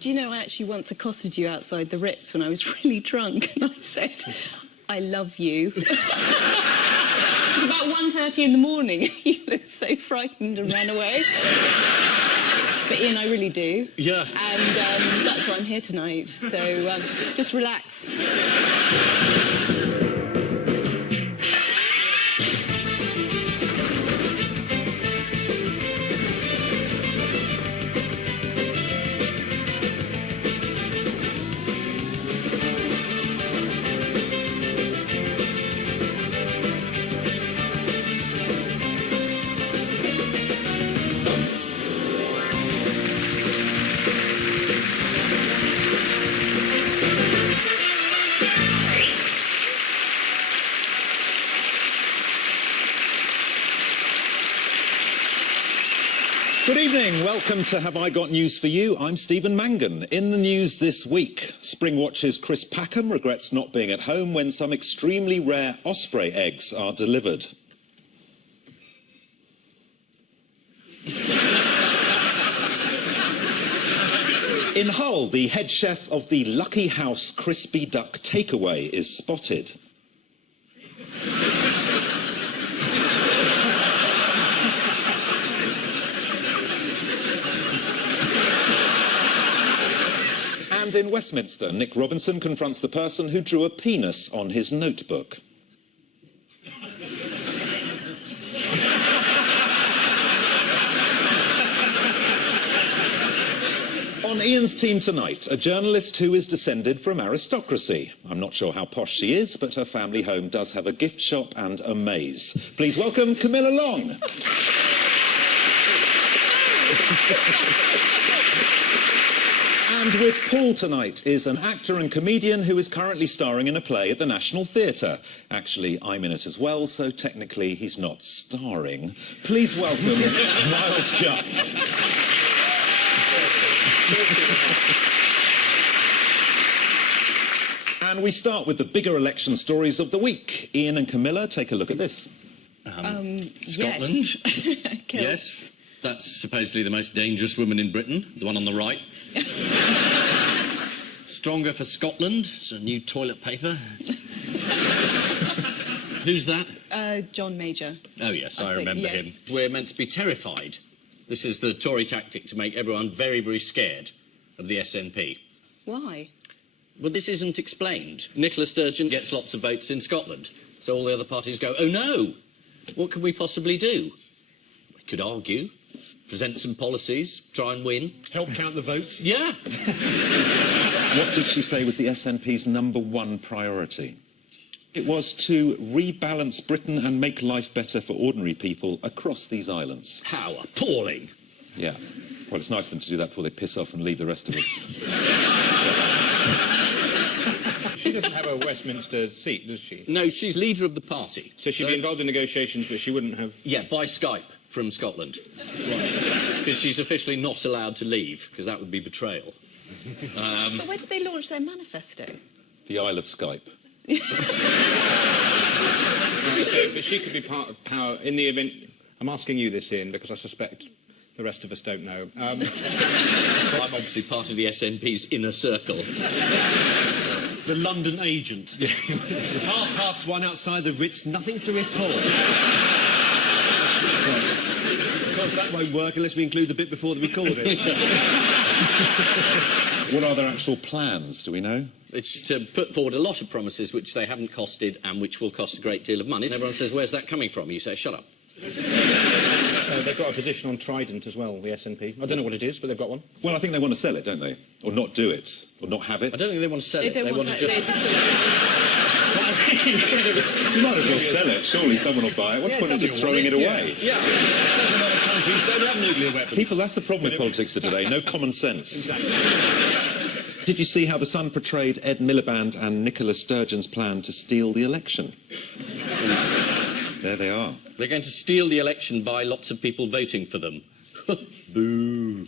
Do you know, I actually once accosted you outside the Ritz when I was really drunk, and I said, I love you. It was about 1:30 in the morning. You looked so frightened and ran away. But Ian, I really do. Yeah. And that's why I'm here tonight. So just relax. Good evening, welcome to Have I Got News For You? I'm Stephen Mangan. In the news this week, Springwatch's Chris Packham regrets not being at home when some extremely rare osprey eggs are delivered. In Hull, the head chef of the Lucky House Crispy Duck Takeaway is spotted. And in Westminster, Nick Robinson confronts the person who drew a penis on his notebook. On Ian's team tonight, a journalist who is descended from aristocracy. I'm not sure how posh she is, but her family home does have a gift shop and a maze. Please welcome Camilla Long. And with Paul tonight is an actor and comedian who is currently starring in a play at the National Theatre. Actually, I'm in it as well, so technically he's not starring. Please welcome Miles Jupp. And we start with the bigger election stories of the week. Ian and Camilla, take a look at this. Scotland. Yes. Yes. That's supposedly the most dangerous woman in Britain, the one on the right. Stronger for Scotland. It's a new toilet paper. Who's that? John Major. Oh, yes, I remember yes. him. We're meant to be terrified. This is the Tory tactic to make everyone very, very scared of the SNP. Why? Well, this isn't explained. Nicola Sturgeon gets lots of votes in Scotland, so all the other parties go, oh, no, what can we possibly do? We could argue. Present some policies, try and win. Help count the votes? Yeah. What did she say was the SNP's #1 priority? It was to rebalance Britain and make life better for ordinary people across these islands. How appalling. Yeah. Well, it's nice of them to do that before they piss off and leave the rest of us. She doesn't have a Westminster seat, does she? No, she's leader of the party. So she'd be involved in negotiations, but she wouldn't have... Yeah, by Skype from Scotland. Because she's officially not allowed to leave, because that would be betrayal. But where did they launch their manifesto? The Isle of Skype. But she could be part of power in the event... I'm asking you this, Ian, because I suspect the rest of us don't know. I'm obviously part of the SNP's inner circle. The London agent. 1:30 outside the Ritz, nothing to report. Of course, that won't work unless we include the bit before the recording. What are their actual plans, do we know? It's to put forward a lot of promises which they haven't costed and which will cost a great deal of money. And everyone says, where's that coming from? You say, shut up. They've got a position on Trident as well, the SNP. I don't know what it is, but they've got one. Well, I think they want to sell it, don't they? Or not do it. Or not have it. I don't think they want to sell it. They want to just... You might as well sell it. Surely someone will buy it. What's the point of just throwing it away? Yeah. There's a lot of countries don't have nuclear weapons. People, that's the problem with politics today. No common sense. Exactly. Did you see how The Sun portrayed Ed Miliband and Nicola Sturgeon's plan to steal the election? There they are. They're going to steal the election by lots of people voting for them. Boo.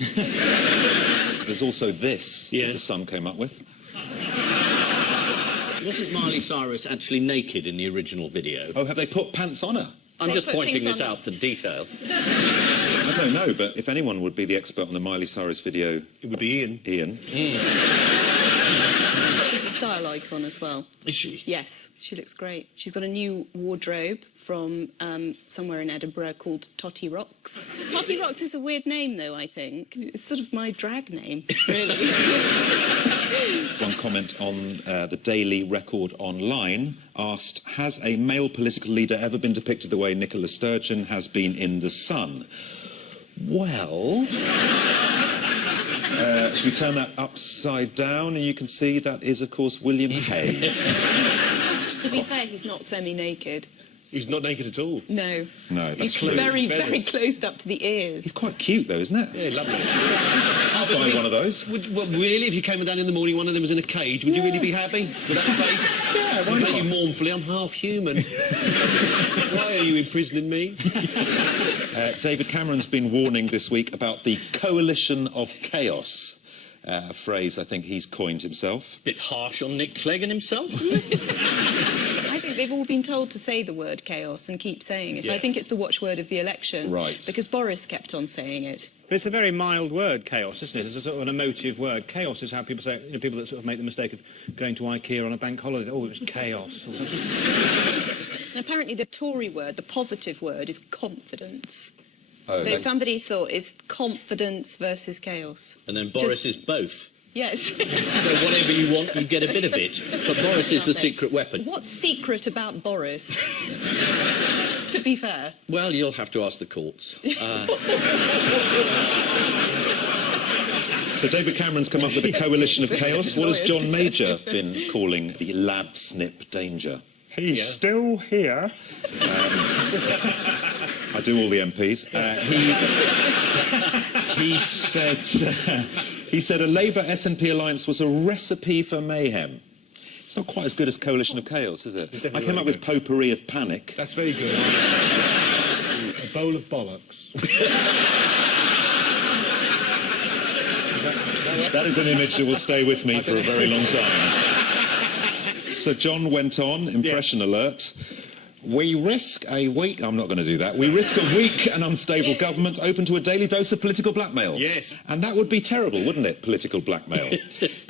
There's also this that Yes. The Sun came up with. Wasn't Miley Cyrus actually naked in the original video? Oh, have they put pants on her? I'm just put pointing things this on out for detail. I I don't know, but if anyone would be the expert on the Miley Cyrus video... It would be Ian. Ian. She's a style icon as well. Is she? Yes, she looks great. She's got a new wardrobe from somewhere in Edinburgh called Totty Rocks. Totty Rocks is a weird name, though, I think. It's sort of my drag name, really. One comment on the Daily Record Online asked, has a male political leader ever been depicted the way Nicola Sturgeon has been in The Sun? Well... should we turn that upside down? And you can see that is, of course, William Hay. To be fair, he's not semi-naked. He's not naked at all. No. No, that's He's true. very, Feathers. very closed up to the ears. He's quite cute, though, isn't it? Yeah, lovely. I'd buy one of those. What, really? If you came down in the morning, one of them was in a cage, would you really be happy with that face? Yeah, why Looking at not? you mournfully, I'm half human. Why are you imprisoning me? David Cameron's been warning this week about the coalition of chaos. A phrase I think he's coined himself. Bit harsh on Nick Clegg and himself. I think they've all been told to say the word chaos and keep saying it. Yeah. I think it's the watchword of the election. Right. Because Boris kept on saying it. But it's a very mild word, chaos, isn't it? It's a sort of an emotive word. Chaos is how people say, you know, people that sort of make the mistake of going to IKEA on a bank holiday. Oh, it was chaos. Or something. And apparently the Tory word, the positive word, is confidence. Oh, So somebody's thought is confidence versus chaos. And then Boris is both. Yes. So whatever you want, you get a bit of it. But Boris is the secret weapon. What's secret about Boris? To be fair. Well, you'll have to ask the courts. So David Cameron's come up with a coalition of chaos. What has Lawyers John to say. Major been calling the lab snip danger? He's still here. I do all the MPs. He said a Labour SNP alliance was a recipe for mayhem. It's not quite as good as coalition of chaos, is it? I came up with potpourri of panic. That's very good. A bowl of bollocks. That is an image that will stay with me for a very long time. So John went on, impression alert. We risk a weak... I'm not going to do that. We risk a weak and unstable government open to a daily dose of political blackmail. Yes. And that would be terrible, wouldn't it, political blackmail?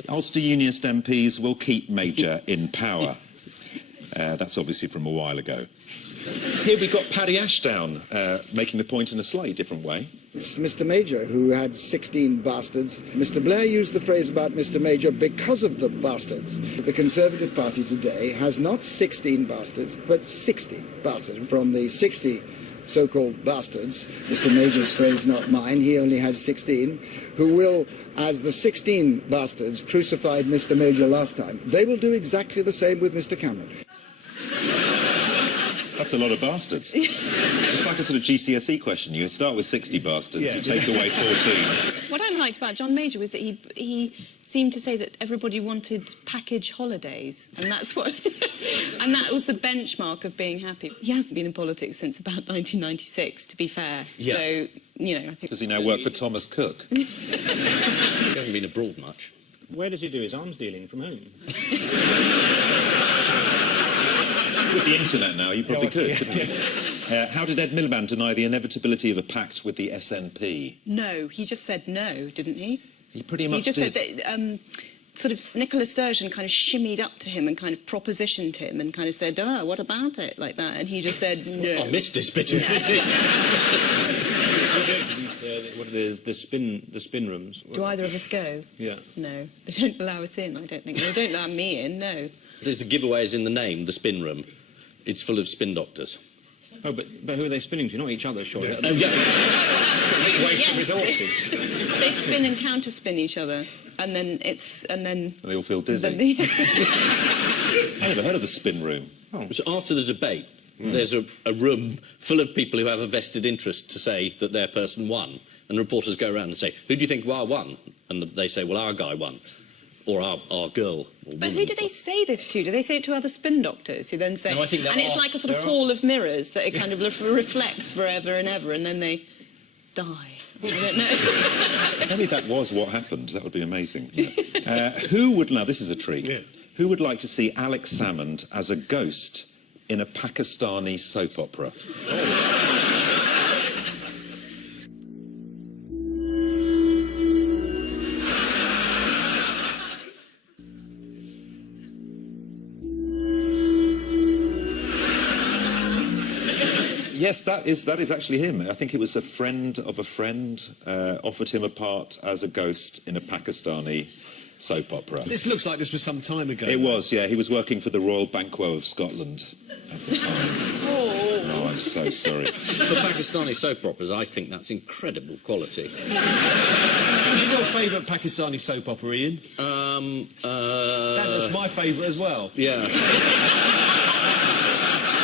Ulster Unionist MPs will keep Major in power. That's obviously from a while ago. Here we've got Paddy Ashdown making the point in a slightly different way. It's Mr. Major who had 16 bastards. Mr. Blair used the phrase about Mr. Major because of the bastards. The Conservative Party today has not 16 bastards, but 60 bastards. From the 60 so-called bastards, Mr. Major's phrase, not mine, he only had 16, who will, as the 16 bastards crucified Mr. Major last time, they will do exactly the same with Mr. Cameron. That's a lot of bastards. It's like a sort of GCSE question. You start with 60 bastards, you take away 14. What I liked about John Major was that he seemed to say that everybody wanted package holidays, and that's what... and that was the benchmark of being happy. He hasn't been in politics since about 1996, to be fair. Yeah. So, you know, I think... Does he now work for Thomas Cook? He hasn't been abroad much. Where does he do his arms dealing from home? With the internet now, you probably could, couldn't you? How did Ed Miliband deny the inevitability of a pact with the SNP? No, he just said no, didn't he? He pretty much He just did. said that sort of Nicola Sturgeon kind of shimmied up to him and kind of propositioned him and kind of said, oh, what about it, like that? And he just said, no. I missed this bit of it. What are the spin rooms? Do either of us go? Yeah. No. They don't allow us in, I don't think. They don't allow me in, no. There's a giveaway is in the name, the spin room. It's full of spin doctors. Oh, but who are they spinning to? Not each other, surely. Oh, yeah. Absolutely, Waste of yes. resources. They spin and counter-spin each other, and then it's... and then... They all feel dizzy. Then the, I never heard of the spin room. So after the debate, there's a room full of people who have a vested interest to say that their person won. And reporters go around and say, who do you think won? And they say, well, our guy won. Or our girl. Or but who woman. do they say this to? Do they say it to other spin doctors who then say... No, I think there and it's are- like a sort of hall of mirrors that it kind of reflects forever and ever, and then they die. I don't know. Maybe that was what happened. That would be amazing. Who would... Now, this is a treat. Yeah. Who would like to see Alex Salmond as a ghost in a Pakistani soap opera? Yes, that is actually him. I think it was a friend of a friend offered him a part as a ghost in a Pakistani soap opera. This looks like this was some time ago. It was, yeah. He was working for the Royal Banquo of Scotland at the time. Oh, I'm so sorry. For Pakistani soap operas, I think that's incredible quality. What's your favourite Pakistani soap opera, Ian? That was my favourite as well. Yeah.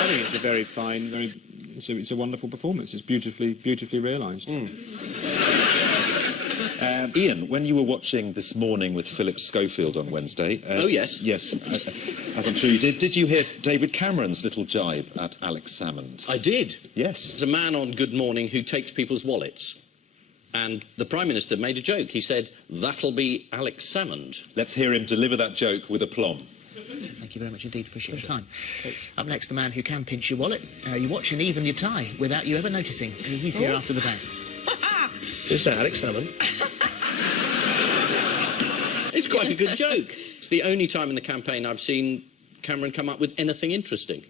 I think it's a very fine, it's a wonderful performance. It's beautifully realised. Ian, when you were watching This Morning with Philip Schofield on Wednesday... Oh, yes. Yes, as I'm sure you did you hear David Cameron's little jibe at Alex Salmond? I did. Yes. There's a man on Good Morning who takes people's wallets. And the Prime Minister made a joke. He said, that'll be Alex Salmond. Let's hear him deliver that joke with aplomb. Thank you very much indeed. Appreciate your time. Up next, the man who can pinch your wallet, your watch and even your tie without you ever noticing. And he's here after the bang. Is that Alex Salmond? It's quite a good joke. It's the only time in the campaign I've seen Cameron come up with anything interesting.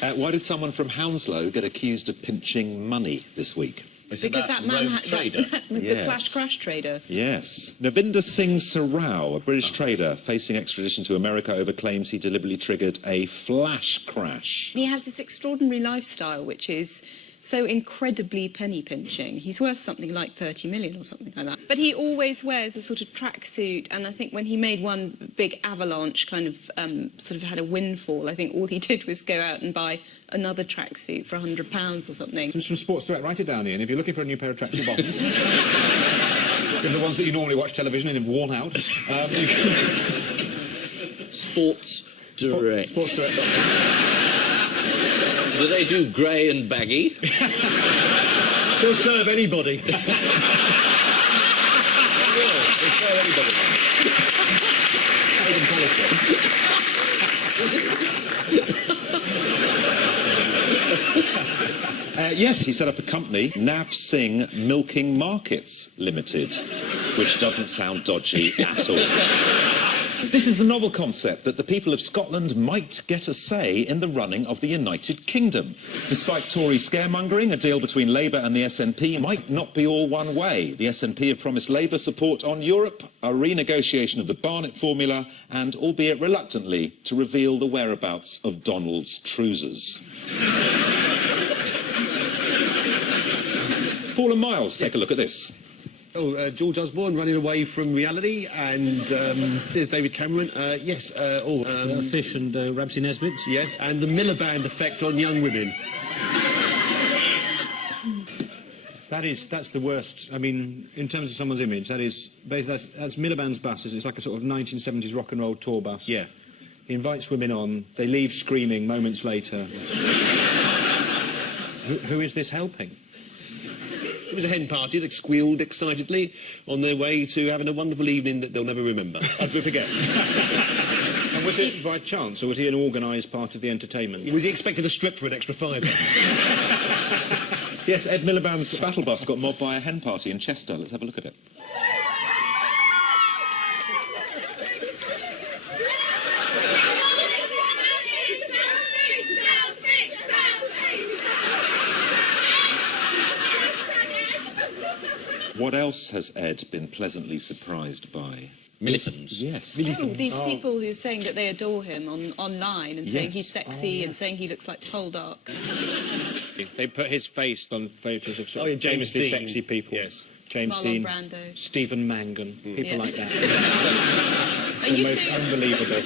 Why did someone from Hounslow get accused of pinching money this week? Because that man trader. the crash trader. Yes. Navinder Singh Sarao, a British trader facing extradition to America over claims he deliberately triggered a flash crash. He has this extraordinary lifestyle, which is so incredibly penny-pinching. He's worth something like 30 million or something like that. But he always wears a sort of tracksuit, and I think when he made one big avalanche kind of sort of had a windfall, I think all he did was go out and buy another tracksuit for £100 or something. It's from Sports Direct. Write it down, Ian. If you're looking for a new pair of tracksuit bottoms, the ones that you normally watch television and have worn out, Sports Direct. Sports Direct. Do they do grey and baggy? They'll serve anybody. They'll serve anybody. Even politics. Yes, he set up a company, Nav Singh Milking Markets Limited, which doesn't sound dodgy at all. This is the novel concept that the people of Scotland might get a say in the running of the United Kingdom. Despite Tory scaremongering, a deal between Labour and the SNP might not be all one way. The SNP have promised Labour support on Europe, a renegotiation of the Barnett formula, and, albeit reluctantly, to reveal the whereabouts of Donald's trousers. Paul and Miles, take a look at this. Oh, George Osborne running away from reality, and there's David Cameron. Yes, Fish and Ramsey Nesbitt. yes, and the Miliband effect on young women. That's the worst. I mean, in terms of someone's image, that's Miliband's bus. It's like a sort of 1970s rock and roll tour bus. Yeah. He invites women on. They leave screaming moments later. Who is this helping? It was a hen party that squealed excitedly on their way to having a wonderful evening that they'll never remember. I'd forget. And was it by chance, or was he an organised part of the entertainment? Was he expected to strip for an extra £5? Yes, Ed Miliband's battle bus got mobbed by a hen party in Chester. Let's have a look at it. What else has Ed been pleasantly surprised by? Militants. Yes. Oh, these people who are saying that they adore him online and saying Yes. he's sexy and saying he looks like Poldark. They put his face on photos of sort of James famously Dean. sexy people. Yes. James Marlon Dean, Brando. Stephen Mangan, people Yeah. like that. Are you Almost two? unbelievable.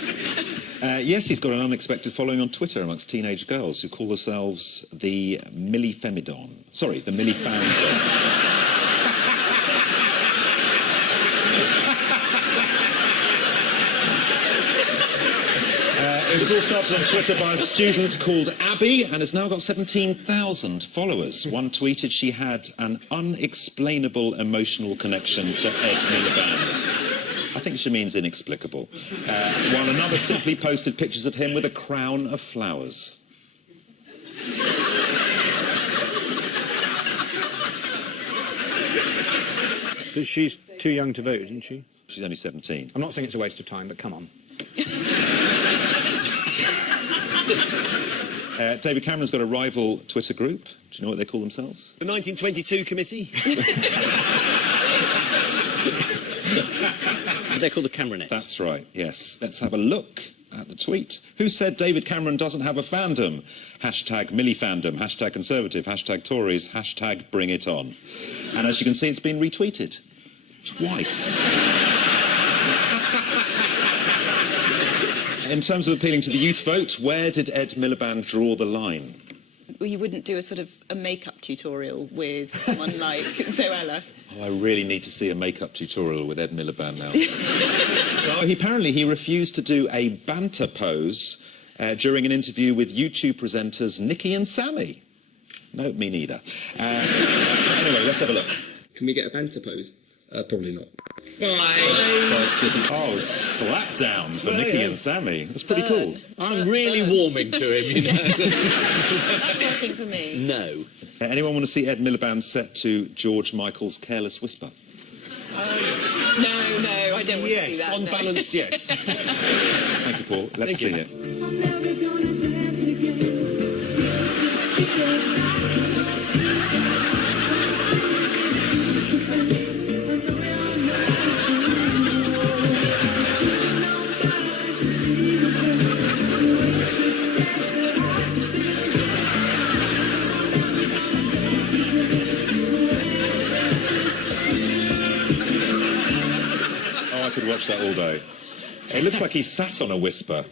Yes, he's got an unexpected following on Twitter amongst teenage girls who call themselves the Millifemidon. Sorry, the Millifoundon. It was all started on Twitter by a student called Abby and has now got 17,000 followers. One tweeted she had an unexplainable emotional connection to Ed Miliband. I think she means inexplicable. While another simply posted pictures of him with a crown of flowers. But she's too young to vote, isn't she? She's only 17. I'm not saying it's a waste of time, but come on. David Cameron's got a rival Twitter group. Do you know what they call themselves? The 1922 committee. They're called the Cameronettes. That's right, yes. Let's have a look at the tweet. Who said David Cameron doesn't have a fandom? Hashtag Millifandom, hashtag Conservative, hashtag Tories, hashtag Bring It On. And as you can see, it's been retweeted. Twice. In terms of appealing to the youth vote, where did Ed Miliband draw the line? Well, you wouldn't do a sort of a makeup tutorial with someone like Zoella. Oh, I really need to see a makeup tutorial with Ed Miliband now. Apparently, he refused to do a banter pose during an interview with YouTube presenters Nikki and Sammy. No, me neither. Anyway, let's have a look. Can we get a banter pose? Probably not. Oh, slap down for Nikki and Sammy. That's pretty cool. I'm really warming to him, you know. That's working for me. No. Anyone want to see Ed Miliband set to George Michael's Careless Whisper? No, I don't want to see that. On no. balance, yes. Thank you, Paul. Let's see it. I could watch that all day. It looks like he sat on a whisper.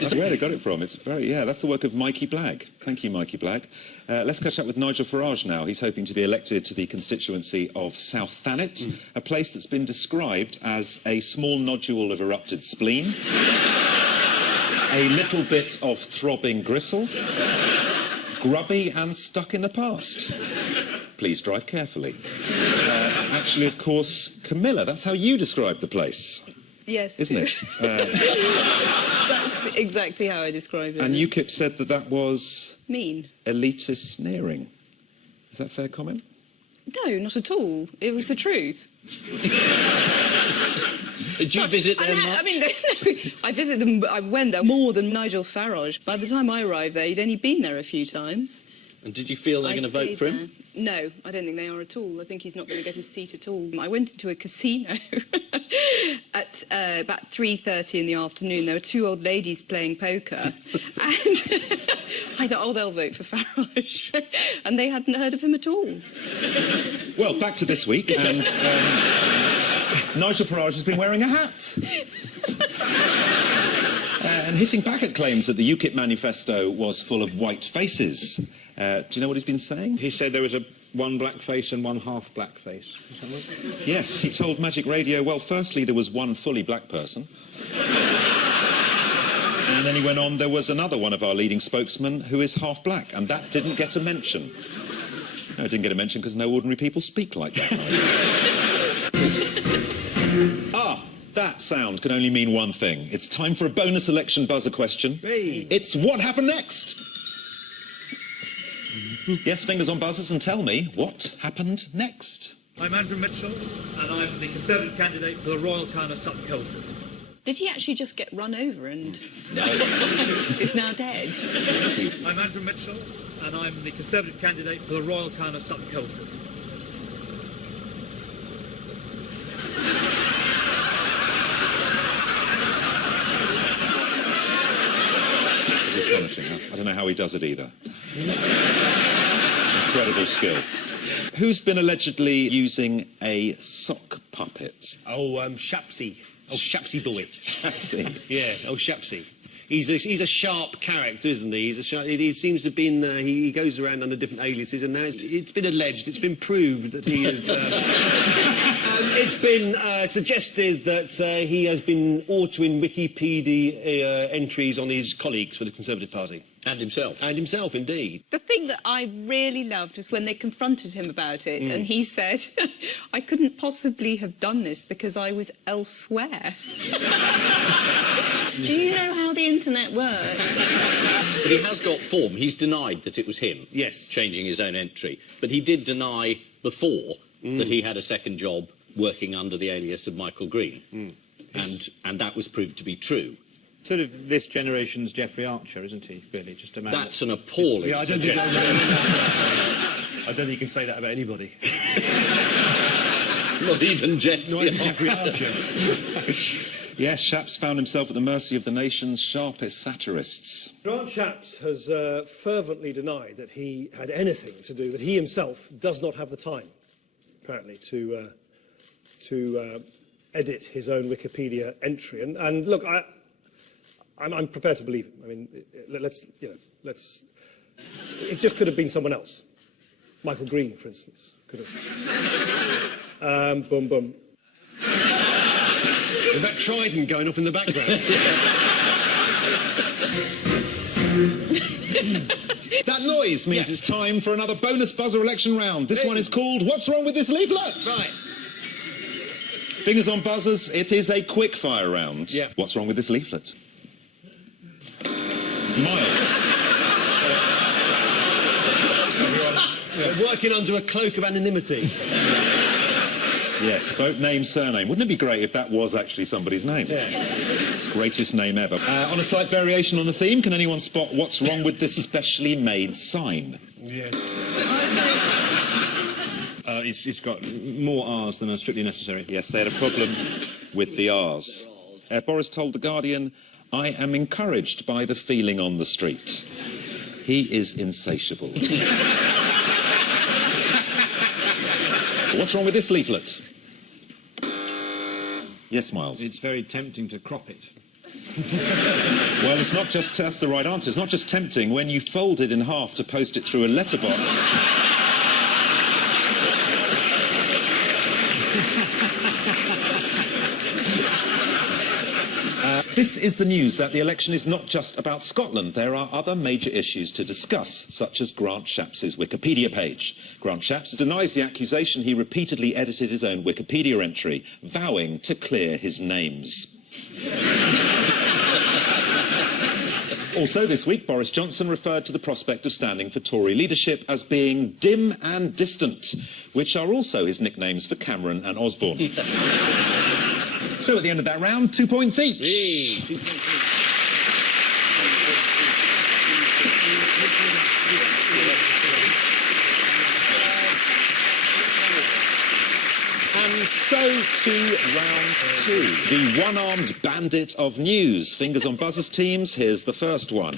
That's where they got it from. It's very, that's the work of Mikey Blagg. Thank you, Mikey Blagg. Let's catch up with Nigel Farage now. He's hoping to be elected to the constituency of South Thanet, a place that's been described as a small nodule of erupted spleen, a little bit of throbbing gristle, grubby and stuck in the past. Please drive carefully. Actually, of course, Camilla, that's how you describe the place. Yes. Isn't it? That's exactly how I described it. And UKIP said that that was... mean. elitist sneering. Is that a fair comment? No, not at all. It was the truth. Did you visit them much? I mean, I visited them, I went there more than Nigel Farage. By the time I arrived there, he'd only been there a few times. And did you feel they're going to vote for him? No, I don't think they are at all. I think he's not going to get his seat at all. I went into a casino at about 3:30 in the afternoon. There were two old ladies playing poker. And I thought, oh, they'll vote for Farage. And they hadn't heard of him at all. Well, back to this week, and Nigel Farage has been wearing a hat. And hitting back at claims that the UKIP manifesto was full of white faces. Do you know what he's been saying? He said there was one black face and one half black face. Is that right? Yes, he told Magic Radio, well, firstly, there was one fully black person. And then he went on, there was another one of our leading spokesmen who is half black, and that didn't get a mention. No, it didn't get a mention because no ordinary people speak like that. That sound can only mean one thing. It's time for a bonus election buzzer question. Hey. It's what happened next? Yes, fingers on buzzers and tell me what happened next. I'm Andrew Mitchell, and I'm the Conservative candidate for the royal town of Sutton Coldfield. Did he actually just get run over and is now dead? I'm Andrew Mitchell, and I'm the Conservative candidate for the royal town of Sutton Coldfield. Astonishing, huh? I don't know how he does it either. Incredible skill. Who's been allegedly using a sock puppet? Oh, Shapsy. Oh, Shapsy boy. Shapsy. Yeah, oh, Shapsy. He's a sharp character, isn't he? He seems to have been... he goes around under different aliases, and now it's been alleged, it's been proved that he is... it's been suggested that he has been altering Wikipedia entries on his colleagues for the Conservative Party. And himself. And himself, indeed. The thing that I really loved was when they confronted him about it, and he said, I couldn't possibly have done this because I was elsewhere. Do you know how the internet works? But he has got form. He's denied that it was him. Yes. Changing his own entry. But he did deny before that he had a second job working under the alias of Michael Green. And that was proved to be true. Sort of this generation's Jeffrey Archer, isn't he, really? Just a man... That's an appalling Yeah, I don't think I don't think you can say that about anybody. Not even Jeffrey Not even Jeffrey Archer. Yes, Shapps found himself at the mercy of the nation's sharpest satirists. Grant Shapps has fervently denied that he had anything to do, that he himself does not have the time, apparently, to edit his own Wikipedia entry. And look, I'm prepared to believe him. I mean, let's. It just could have been someone else. Michael Green, for instance, could have. Boom, boom. Is that Trident going off in the background? That noise means it's time for another bonus buzzer election round. This one is called What's Wrong with This Leaflet? Right. Fingers on buzzers, it is a quick fire round. Yeah. What's wrong with this leaflet? Miles. We're working under a cloak of anonymity. Yes, vote name, surname. Wouldn't it be great if that was actually somebody's name? Yeah. Greatest name ever. On a slight variation on the theme, can anyone spot what's wrong with this specially made sign? Yes. It's got more R's than are strictly necessary. Yes, they had a problem with the R's. Boris told The Guardian, "I am encouraged by the feeling on the street. He is insatiable." What's wrong with this leaflet? Yes, Miles? It's very tempting to crop it. Well, it's not just... That's the right answer. It's not just tempting. When you fold it in half to post it through a letterbox... This is the news that the election is not just about Scotland. There are other major issues to discuss, such as Grant Shapps' Wikipedia page. Grant Shapps denies the accusation he repeatedly edited his own Wikipedia entry, vowing to clear his names. Also this week, Boris Johnson referred to the prospect of standing for Tory leadership as being dim and distant, which are also his nicknames for Cameron and Osborne. So at the end of that round, 2 points each. And so to round two, the one-armed bandit of news. Fingers on buzzers, teams. Here's the first one.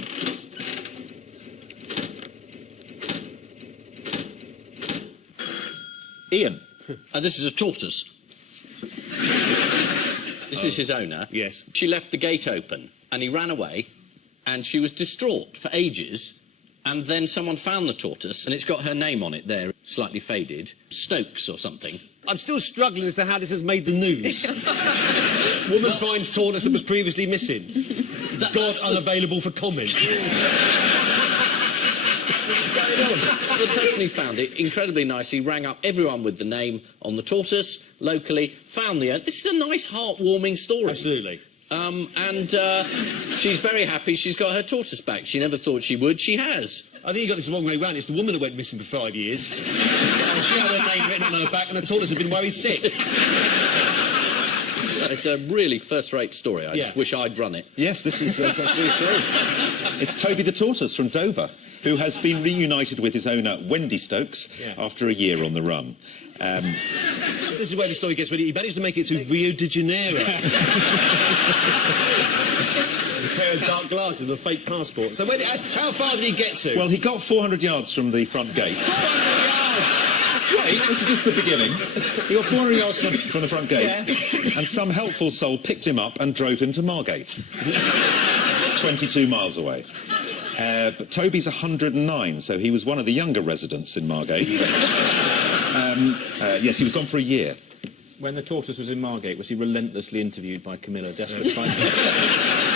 Ian. This is a tortoise. This is his owner. Yes. She left the gate open and he ran away and she was distraught for ages and then someone found the tortoise and it's got her name on it there, slightly faded, Stokes or something. I'm still struggling as to how this has made the news. Woman finds tortoise that was previously missing. God unavailable for comment. The person who found it, incredibly nicely, rang up everyone with the name on the tortoise, locally, found the... This is a nice, heartwarming story. Absolutely. She's very happy she's got her tortoise back. She never thought she would. She has. I think you got this the wrong way round. It's the woman that went missing for 5 years. And she had her name written on her back and the tortoise had been worried sick. It's a really first-rate story. I just wish I'd run it. Yes, this is absolutely true. It's Toby the tortoise from Dover, who has been reunited with his owner, Wendy Stokes, after a year on the run. This is where the story gets ready. He managed to make it to Rio de Janeiro. A pair of dark glasses and a fake passport. So how far did he get to? Well, he got 400 yards from the front gate. 400 yards! Right, this is just the beginning. He got 400 yards from the front gate, and some helpful soul picked him up and drove him to Margate. 22 miles away. But Toby's 109, so he was one of the younger residents in Margate. Yes, he was gone for a year. When the tortoise was in Margate, was he relentlessly interviewed by Camilla, desperate to find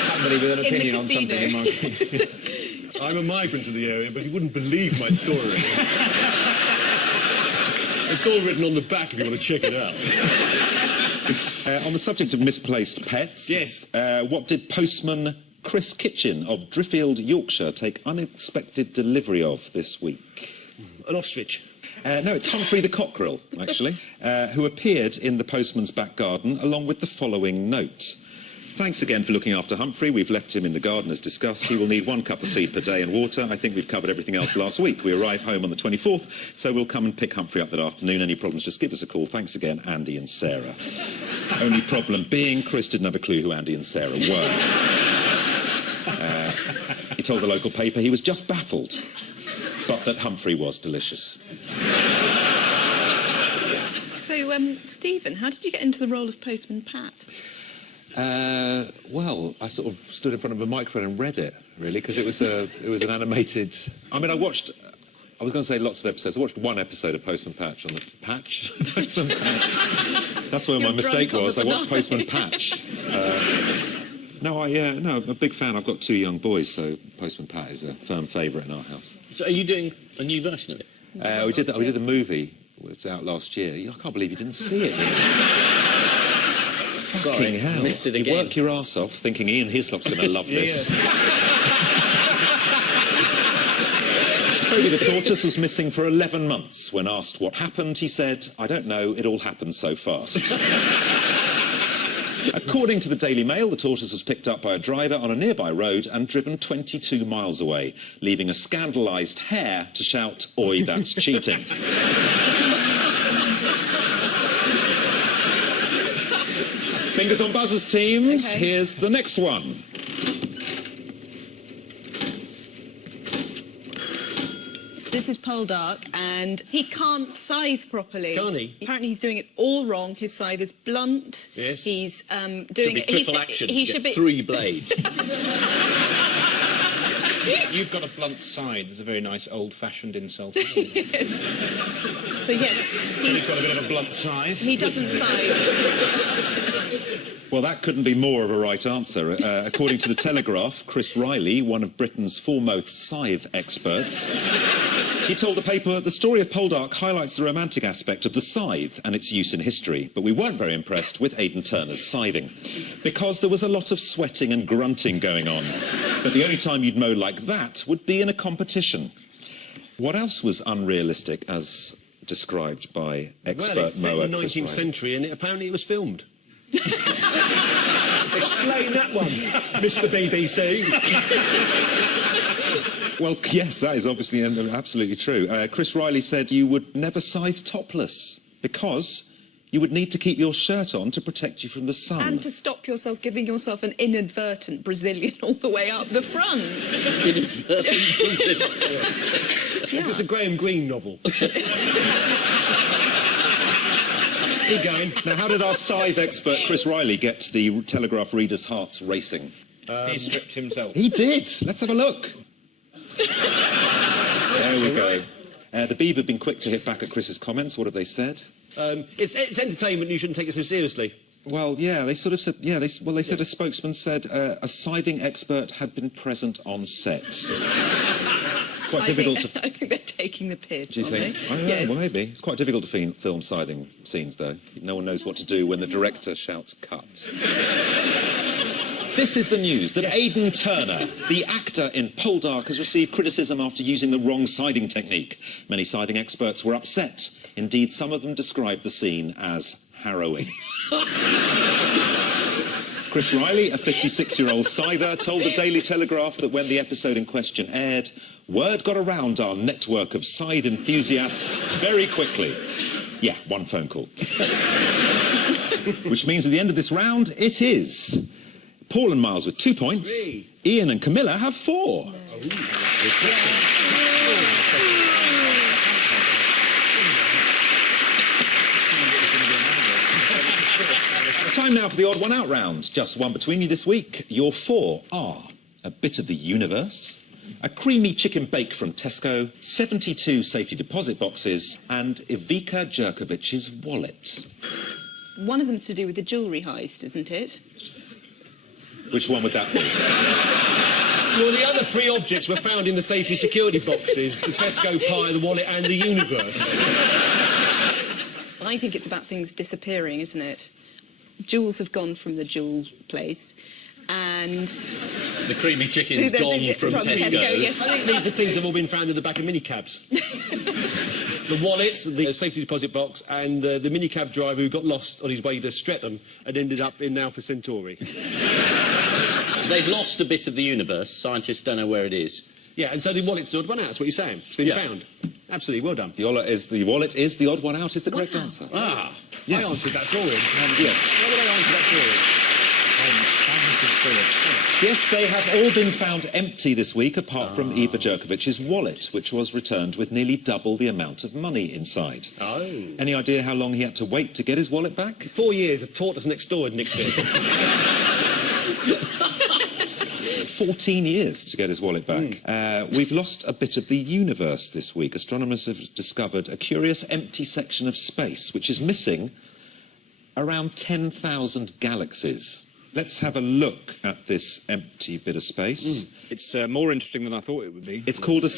somebody with an opinion on something in Margate? I'm a migrant to the area, but you wouldn't believe my story. It's all written on the back if you want to check it out. On the subject of misplaced pets... Yes. What did postman Chris Kitchen of Driffield, Yorkshire, take unexpected delivery of this week? An ostrich. No, it's Humphrey the cockerel, actually, who appeared in the postman's back garden along with the following note. Thanks again for looking after Humphrey. We've left him in the garden as discussed. He will need 1 cup of feed per day and water. I think we've covered everything else last week. We arrive home on the 24th, so we'll come and pick Humphrey up that afternoon. Any problems, just give us a call. Thanks again, Andy and Sarah. Only problem being, Chris didn't have a clue who Andy and Sarah were. He told the local paper he was just baffled, but that Humphrey was delicious. So, Stephen, how did you get into the role of Postman Pat? Well, I sort of stood in front of a microphone and read it, really, because it was an animated... I mean, I was going to say lots of episodes. I watched 1 episode of Postman Patch on the... Patch? Postman Patch. That's where my mistake was. I watched Postman Patch. No, I'm a big fan. I've got 2 young boys, so Postman Pat is a firm favourite in our house. So are you doing a new version of it? We did the movie. It was out last year. I can't believe you didn't see it. Sorry, Fucking hell. missed it You again. work your arse off thinking Ian Hislop's going to love this. Toby the tortoise was missing for 11 months. When asked what happened, he said, "I don't know, it all happened so fast." According to the Daily Mail, the tortoise was picked up by a driver on a nearby road and driven 22 miles away, leaving a scandalised hare to shout, "Oi, that's cheating." Fingers on buzzers, teams. Okay. Here's the next one. This is Poldark, and he can't scythe properly. Can't he? Apparently he's doing it all wrong. His scythe is blunt. Yes. He's doing Should be it... triple action. He Get should be... 3 blades. You've got a blunt side. There's a very nice old-fashioned insult. Yes. So, yes, He's got a bit of a blunt scythe. he doesn't scythe. Well, that couldn't be more of a right answer. According to The Telegraph, Chris Riley, one of Britain's foremost scythe experts, he told the paper the story of Poldark highlights the romantic aspect of the scythe and its use in history, but we weren't very impressed with Aidan Turner's scything, because there was a lot of sweating and grunting going on. But the only time you'd mow like that would be in a competition. What else was unrealistic, as described by expert Well, it's set mower in the Chris 19th Riley? century, and apparently it was filmed. Explain that one, Mr. BBC. Well, yes, that is obviously absolutely true. Chris Riley said you would never scythe topless because you would need to keep your shirt on to protect you from the sun. And to stop yourself giving yourself an inadvertent Brazilian all the way up the front. Inadvertent Brazilian. Yeah. It's a Graham Greene novel. Keep going. Now, how did our scythe expert Chris Riley get the Telegraph readers' hearts racing? He stripped himself. He did. Let's have a look. There we go. The Beeb have been quick to hit back at Chris's comments. What have they said? It's entertainment. You shouldn't take it so seriously. Well, yeah, they sort of said... Yeah, they said a spokesman said a scything expert had been present on set. Quite difficult to... I think they're taking the piss, Do you aren't think? they? I don't know, Yes. well, maybe. It's quite difficult to film scything scenes, though. No one knows what to do when the director shouts cut. This is the news that Aidan Turner, the actor in Poldark, has received criticism after using the wrong scything technique. Many scything experts were upset. Indeed, some of them described the scene as harrowing. Chris Riley, a 56-year-old scyther, told the Daily Telegraph that when the episode in question aired, word got around our network of scythe enthusiasts very quickly. Yeah, 1 phone call. Which means at the end of this round, it is Paul and Miles with 2 points. Ian and Camilla have 4. No. Time now for the odd one out round. Just one between you this week. Your 4 are a bit of the universe, a creamy chicken bake from Tesco, 72 safety deposit boxes, and Ivica Jerkovic's wallet. One of them's to do with the jewellery heist, isn't it? Which one would that be? Well, the other 3 objects were found in the safety security boxes: the Tesco pie, the wallet, and the universe. I think it's about things disappearing, isn't it? Jewels have gone from the jewel place, and... The creamy chicken's gone from Tesco's. Yes. I think these are things that have all been found in the back of minicabs. the wallet, the safety deposit box, and the minicab driver who got lost on his way to Streatham and ended up in Alpha Centauri. They've lost a bit of the universe. Scientists don't know where it is. Yeah, and so the wallet's the odd one out. That's what you're saying. It's been found. Absolutely, well done. The wallet is the odd one out, is the correct answer. Ah, yes. I answered that for him. Yes. Why would I answer that for him? Yes, they have all been found empty this week, apart from Eva Jerkovic's wallet, which was returned with nearly double the amount of money inside. Oh. Any idea how long he had to wait to get his wallet back? 4 years, a tortoise next door had nicked it. 14 years to get his wallet back. We've lost a bit of the universe this week. Astronomers have discovered a curious empty section of space, which is missing around 10,000 galaxies. Let's have a look at this empty bit of space. It's more interesting than I thought it would be. It's called a...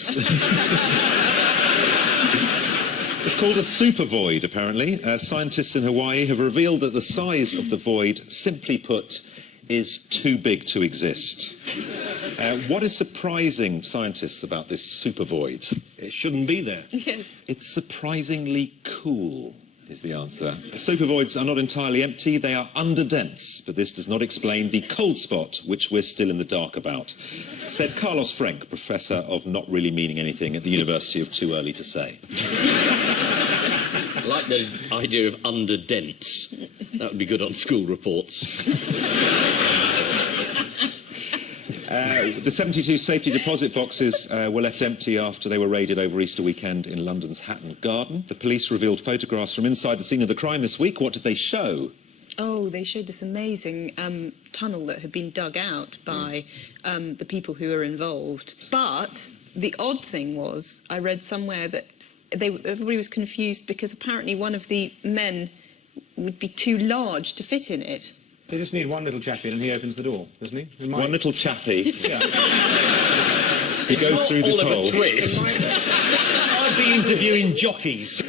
It's called a supervoid, apparently. Scientists in Hawaii have revealed that the size of the void, simply put, is too big to exist. What is surprising scientists about this supervoid? It shouldn't be there. Yes. It's surprisingly cool, is the answer. Supervoids are not entirely empty, they are underdense, but this does not explain the cold spot which we're still in the dark about, said Carlos Frenk, professor of not really meaning anything at the University of Too Early to Say. I like the idea of underdense. That would be good on school reports. The 72 safety deposit boxes were left empty after they were raided over Easter weekend in London's Hatton Garden. The police revealed photographs from inside the scene of the crime this week. What did they show? Oh, they showed this amazing tunnel that had been dug out by the people who were involved. But the odd thing was, I read somewhere that everybody was confused because apparently one of the men would be too large to fit in it. They just need one little chappie and he opens the door, doesn't he? One little chappie. Yeah. He goes through this hole. Twist. I'd be interviewing jockeys.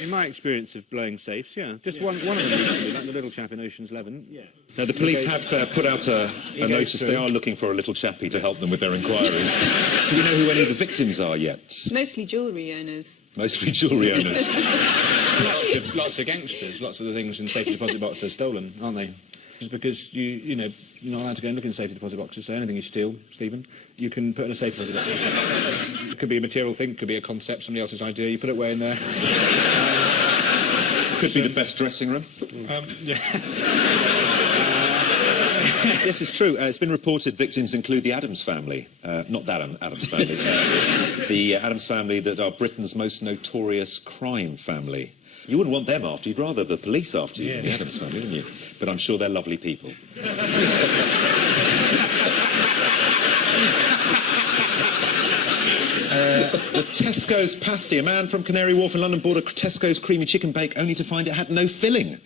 In my experience of blowing safes, yeah. Just one of them usually, like the little chap in Ocean's 11. Yeah. Now, the police have put out a notice. They are looking for a little chappie to help them with their inquiries. Do we know who any of the victims are yet? Mostly jewellery owners. Mostly jewellery owners. Lots of gangsters, lots of the things in safety deposit boxes are stolen, aren't they? Just because you know, you're not allowed to go and look in safety deposit boxes, so anything you steal, Stephen, you can put in a safety deposit box. It could be a material thing, it could be a concept, somebody else's idea, you put it away in there. Could be the best dressing room. Yeah. Yes, it's true. It's been reported victims include the Addams family. Not that Addams family. The Addams family that are Britain's most notorious crime family. You wouldn't want them after you, you'd rather the police after you, the Addams family, wouldn't you? But I'm sure they're lovely people. The Tesco's pasty. A man from Canary Wharf in London bought a Tesco's creamy chicken bake only to find it had no filling.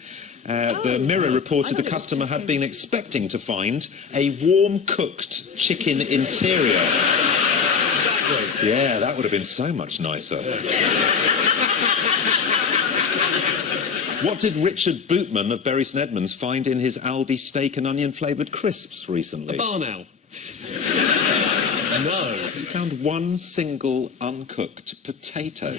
The Mirror reported the customer had been expecting to find a warm-cooked chicken interior. Exactly. Yeah, that would have been so much nicer. What did Richard Bootman of Bury St Edmunds find in his Aldi steak and onion-flavoured crisps recently? A barn owl. No. He found one single uncooked potato.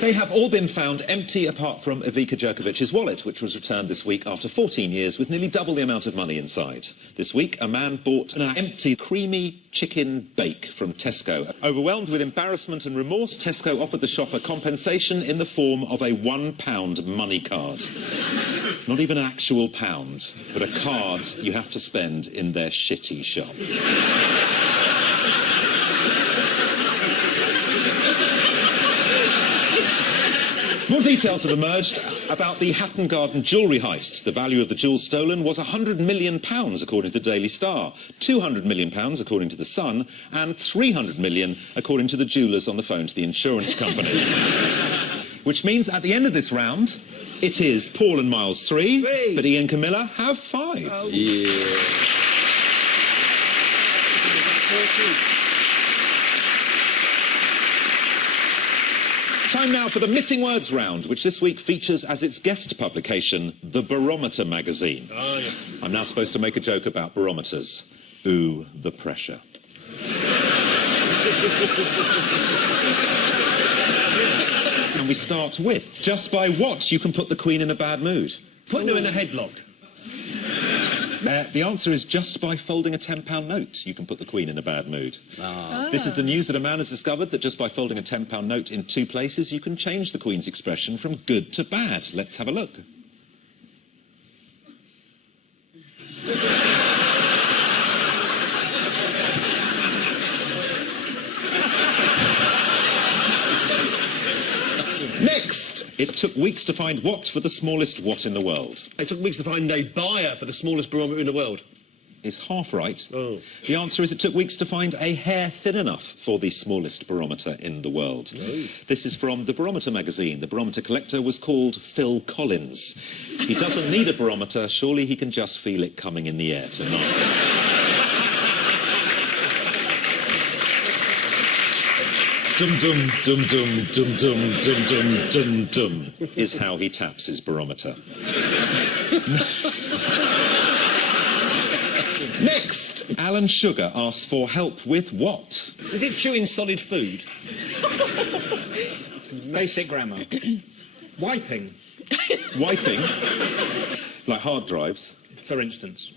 They have all been found empty apart from Ivica Jerkovic's wallet, which was returned this week after 14 years with nearly double the amount of money inside. This week, a man bought an empty creamy chicken bake from Tesco. Overwhelmed with embarrassment and remorse, Tesco offered the shopper compensation in the form of a £1 money card. Not even an actual pound, but a card you have to spend in their shitty shop. More details have emerged about the Hatton Garden jewellery heist. The value of the jewels stolen was £100 million, according to the Daily Star, £200 million, according to The Sun, and £300 million, according to the jewellers on the phone to the insurance company. Which means at the end of this round, it is Paul and Miles 3, but Ian and Camilla have 5. Oh. Yeah. Time now for the Missing Words round, which this week features as its guest publication, The Barometer magazine. Ah, yes. I'm now supposed to make a joke about barometers. Ooh, the pressure. And we start with, just by what you can put the Queen in a bad mood? Putting her in a headlock. The answer is just by folding a £10 note, you can put the Queen in a bad mood. This is the news that a man has discovered that just by folding a £10 note in 2 places, you can change the Queen's expression from good to bad. Let's have a look. Next, it took weeks to find what for the smallest what in the world? It took weeks to find a buyer for the smallest barometer in the world. Is half right. Oh. The answer is it took weeks to find a hair thin enough for the smallest barometer in the world. Oh. This is from the Barometer magazine. The barometer collector was called Phil Collins. He doesn't need a barometer. Surely he can just feel it coming in the air tonight. Dum dum dum dum dum dum dum dum dum dum is how he taps his barometer. Next, Alan Sugar asks for help with what? Is it chewing solid food? Basic grammar. Wiping, Wiping? Like hard drives? for instance.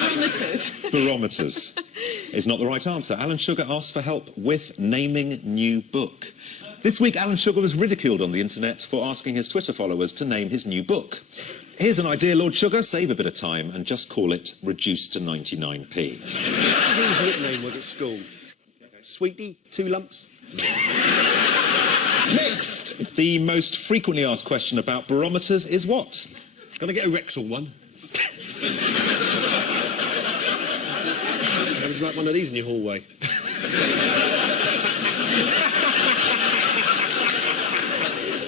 Barometers. Barometers is not the right answer. Alan Sugar asked for help with naming new book. This week, Alan Sugar was ridiculed on the internet for asking his Twitter followers to name his new book. Here's an idea, Lord Sugar. Save a bit of time and just call it Reduced to 99p. What do you think his nickname was at school? Sweetie? 2 lumps? Next, the most frequently asked question about barometers is what? Can I get a Rexall one? How would you like one of these in your hallway?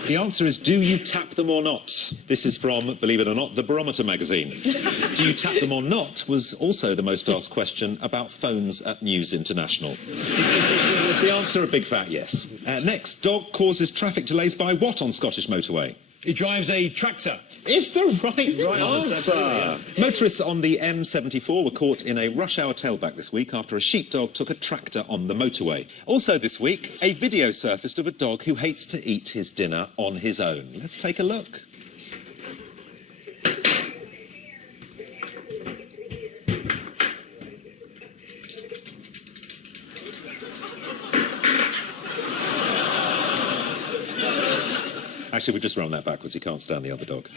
The answer is, do you tap them or not? This is from, believe it or not, the Barometer magazine. Do you tap them or not was also the most asked question about phones at News International. The answer, a big fat yes. Next, dog causes traffic delays by what on Scottish motorway? He drives a tractor. Is the right answer. Yeah. Motorists on the M74 were caught in a rush-hour tailback this week after a sheepdog took a tractor on the motorway. Also this week, a video surfaced of a dog who hates to eat his dinner on his own. Let's take a look. Actually, we just run that backwards. He can't stand the other dog.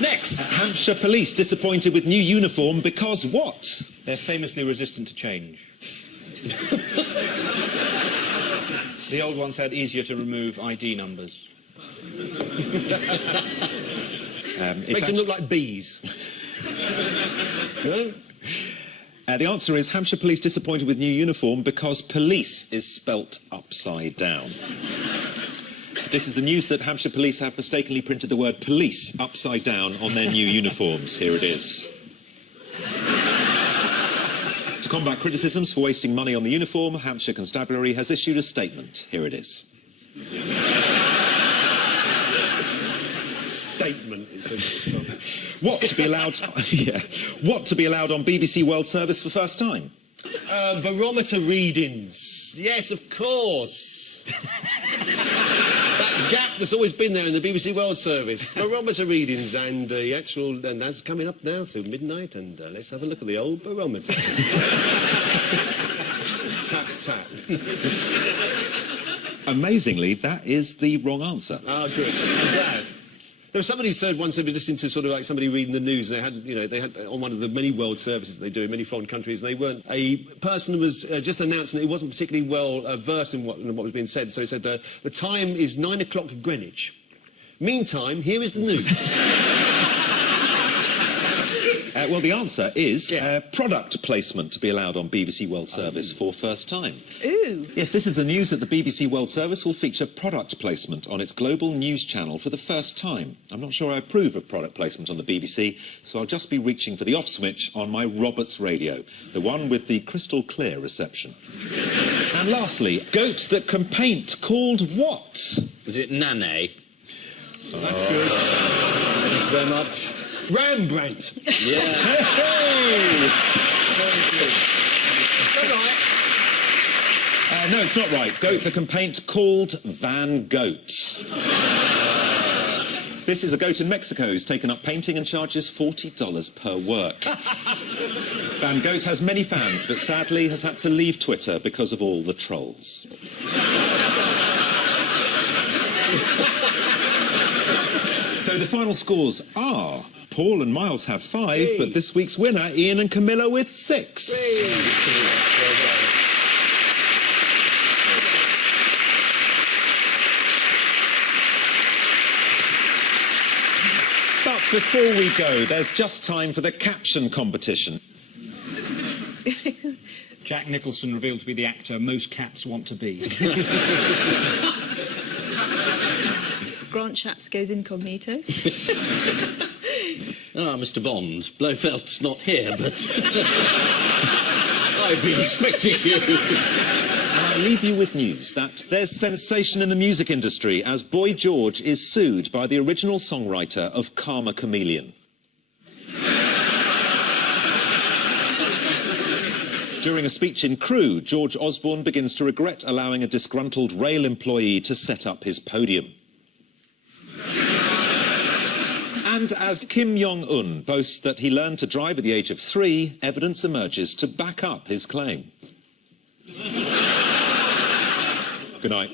Next, Hampshire police disappointed with new uniform because what? They're famously resistant to change. The old ones had easier to remove ID numbers. Makes them look like bees. No? The answer is Hampshire police disappointed with new uniform because police is spelt upside down. This is the news that Hampshire police have mistakenly printed the word police upside down on their new uniforms. Here it is. To combat criticisms for wasting money on the uniform, Hampshire Constabulary has issued a statement. Here it is. Statement, it says at the top. What to be allowed? Yeah. What to be allowed on BBC World Service for first time? Barometer readings. Yes, of course. That gap that's always been there in the BBC World Service. Barometer readings and the actual... And that's coming up now to midnight, and let's have a look at the old barometer. Tap, tap. Amazingly, that is the wrong answer. Ah, good. I'm glad. There was somebody said once they were listening to sort of like somebody reading the news, and they had on one of the many world services they do in many foreign countries, and they weren't. A person was just announcing that he wasn't particularly well versed in what was being said, so he said the time is 9 o'clock Greenwich. Meantime, here is the news. Well, the answer is product placement to be allowed on BBC World Service for first time. Ooh. Yes, this is the news that the BBC World Service will feature product placement on its global news channel for the first time. I'm not sure I approve of product placement on the BBC, so I'll just be reaching for the off switch on my Roberts radio, the one with the crystal clear reception. And lastly, goat that can paint called what? Was it Nane? That's good. very much. Rembrandt. Yeah. Hey! Is that right? No, it's not right. Goat the complaint called Van Goat. This is a goat in Mexico who's taken up painting and charges $40 per work. Van Goat has many fans, but sadly has had to leave Twitter because of all the trolls. So the final scores are... Paul and Miles have 5, but this week's winner, Ian and Camilla, with 6. But before we go, there's just time for the caption competition. Jack Nicholson revealed to be the actor most cats want to be. Grant Shapps goes incognito. Ah, Mr. Bond. Blofeld's not here, but I've been expecting you. And I leave you with news that there's sensation in the music industry as Boy George is sued by the original songwriter of Karma Chameleon. During a speech in Crewe, George Osborne begins to regret allowing a disgruntled rail employee to set up his podium. And as Kim Jong-un boasts that he learned to drive at the age of 3, evidence emerges to back up his claim. Good night.